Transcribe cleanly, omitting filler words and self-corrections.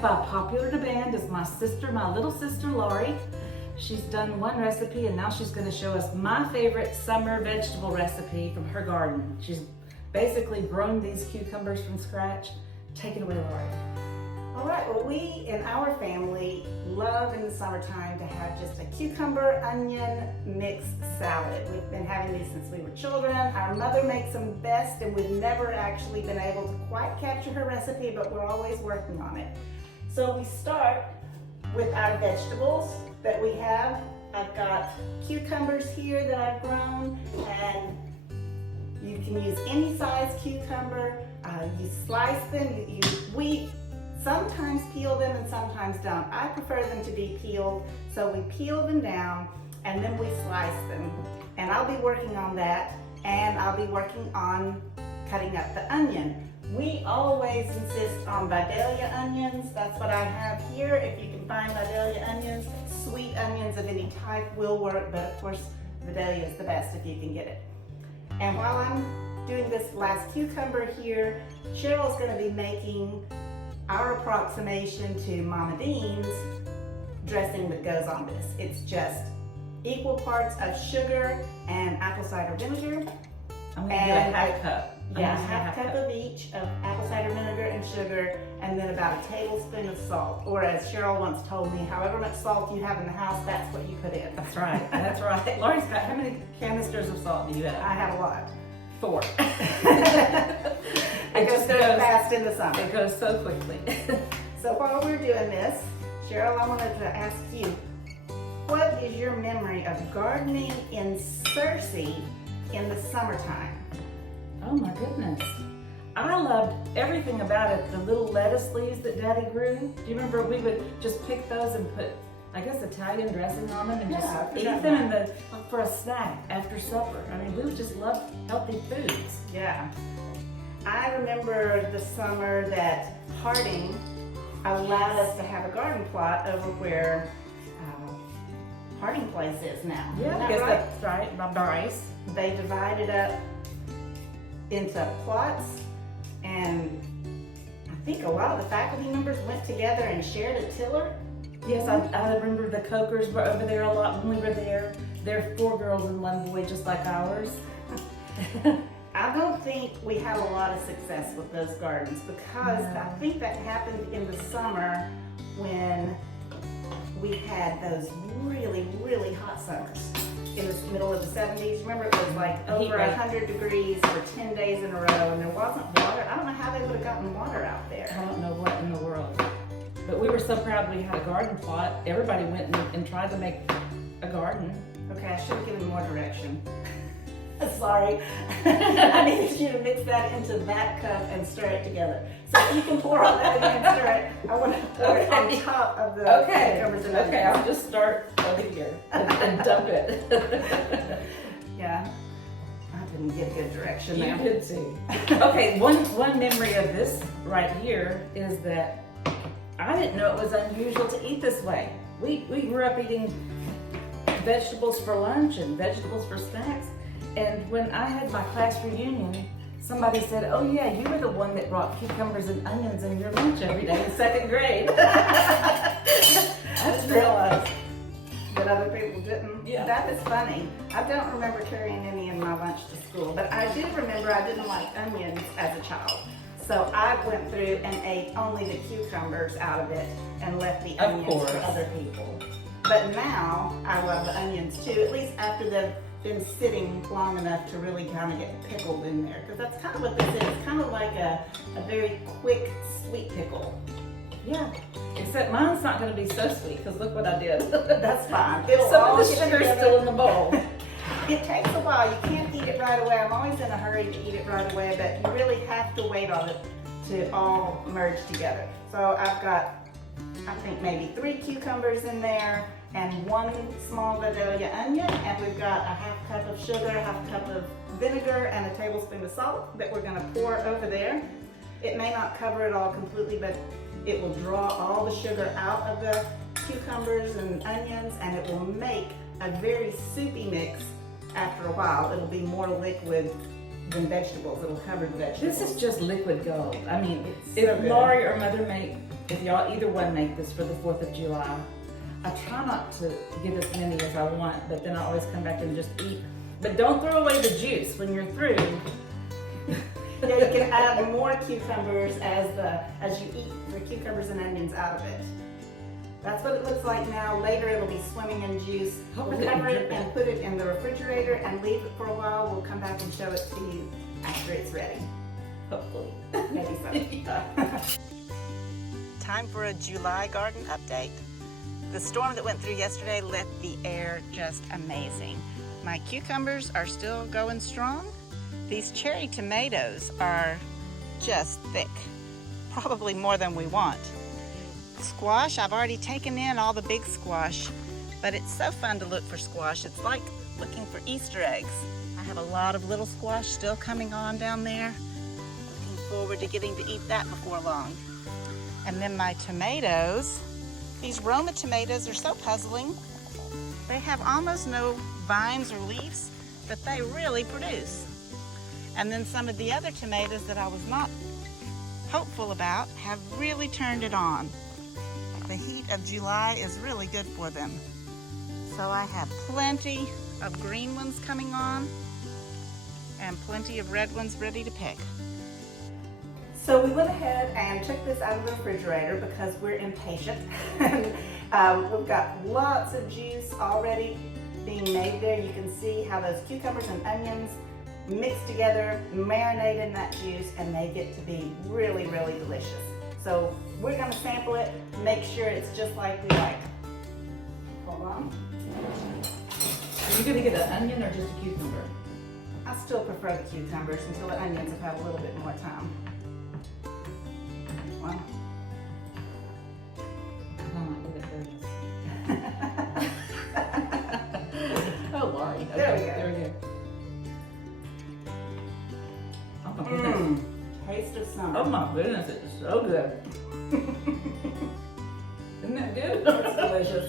back by popular demand is my sister, my little sister, Laurie. She's done one recipe and now she's gonna show us my favorite summer vegetable recipe from her garden. She's basically grown these cucumbers from scratch. Take it away, Laurie. All right, well, we in our family love in the summertime to have just a cucumber onion mixed salad. We've been having these since we were children. Our mother makes them best and we've never actually been able to quite capture her recipe, but we're always working on it. So we start with our vegetables that we have. I've got cucumbers here that I've grown, and you can use any size cucumber. You slice them, we sometimes peel them and sometimes don't. I prefer them to be peeled, so we peel them down and then we slice them. And I'll be working on that, and I'll be working on cutting up the onion. We always insist on Vidalia onions. That's what I have here. If you can find Vidalia onions, sweet onions of any type will work, but of course Vidalia is the best if you can get it. And while I'm doing this last cucumber here, Cheryl's going to be making our approximation to Mama Dean's dressing that goes on this. It's just equal parts of sugar and apple cider vinegar. I'm gonna do a half cup. Yeah, half cup of each of apple cider vinegar and sugar, and then about a tablespoon of salt. Or as Cheryl once told me, however much salt you have in the house, that's what you put in. That's right, that's right. Laurie's got, how many canisters of salt do you have? I have a lot. 4. It just goes fast in the summer. It goes so quickly. So while we're doing this, Cheryl, I wanted to ask you, what is your memory of gardening in Searcy in the summertime? Oh my goodness. I loved everything about it. The little lettuce leaves that Daddy grew. Do you remember we would just pick those and put, I guess, Italian dressing on them and just eat them for a snack after supper. I mean, we would just love healthy foods. Yeah. I remember the summer that Harding allowed us to have a garden plot over where Harding Place is now. Yeah, I guess that's right, by Bryce. They divided up into plots, and I think a lot of the faculty members went together and shared a tiller. Yes, I remember the Cokers were over there a lot when we were there. They're 4 girls and 1 boy, just like ours. I don't think we had a lot of success with those gardens because I think that happened in the summer when we had those really, really hot summers in the middle of the 70s. Remember, it was like over 100 degrees for 10 days in a row, and there wasn't water. I don't know how they would have gotten water out there. I don't know what in the world. But we were so proud we had a garden plot. Everybody went and tried to make a garden. Okay, I should have given more direction. Sorry. I needed you to mix that into that cup and stir it together. So if you can pour all that in and stir it, I want to pour it on top of the cucumbers and onions. Okay, I'll just start over here and dump it. Yeah, I didn't get good direction there. You did too. Okay, one memory of this right here is that I didn't know it was unusual to eat this way. We grew up eating vegetables for lunch and vegetables for snacks. And when I had my class reunion, somebody said, "Oh yeah, you were the one that brought cucumbers and onions in your lunch every day in 2nd grade." I just realized that other people didn't. Yeah. That is funny. I don't remember carrying any in my lunch to school, but I do remember I didn't like onions as a child. So I went through and ate only the cucumbers out of it and left the onions for other people. But now I love the onions too, at least after they've been sitting long enough to really kind of get pickled in there. Because that's kind of what this is. It's kind of like a very quick sweet pickle. Yeah, except mine's not going to be so sweet because look what I did. That's fine. Some of the sugar's still in the bowl. It takes a while. You can't eat it right away. I'm always in a hurry to eat it right away, but you really have to wait on it to all merge together. So I've got, I think maybe 3 cucumbers in there and 1 small Vidalia onion, and we've got a half cup of sugar, half cup of vinegar, and a tablespoon of salt that we're going to pour over there. It may not cover it all completely, but it will draw all the sugar out of the cucumbers and onions, and it will make a very soupy mix. After a while, it'll be more liquid than vegetables. It'll cover the vegetables. This is just liquid gold. I mean, It's if so good. Laurie or Mother make if y'all either one make this for the 4th of July. I try not to get as many as I want, but then I always come back and just eat. But don't throw away the juice when you're through. Yeah, you can add more cucumbers as you eat the cucumbers and onions out of it. That's what it looks like now. Later it'll be swimming in juice. We'll cover it and put it in the refrigerator and leave it for a while. We'll come back and show it to you after it's ready. Hopefully. Maybe so. Time for a July garden update. The storm that went through yesterday left the air just amazing. My cucumbers are still going strong. These cherry tomatoes are just thick, probably more than we want. Squash, I've already taken in all the big squash, but it's so fun to look for squash. It's like looking for Easter eggs. I have a lot of little squash still coming on down there. Looking forward to getting to eat that before long. And then my tomatoes, these Roma tomatoes are so puzzling. They have almost no vines or leaves, but they really produce. And then some of the other tomatoes that I was not hopeful about have really turned it on. The heat of July is really good for them. So I have plenty of green ones coming on and plenty of red ones ready to pick. So we went ahead and took this out of the refrigerator because we're impatient. We've got lots of juice already being made there. You can see how those cucumbers and onions mix together, marinate in that juice, and they get to be really, really delicious. So we're gonna sample it, make sure it's just like we like. Hold on. Are you gonna get an onion or just a cucumber? I still prefer the cucumbers until the onions have had a little bit more time. One. I don't like it first. Oh, Laurie. Okay, There we go. There we go. Oh my goodness. Taste of summer. Oh my goodness, it's so good. Isn't that good? It's delicious.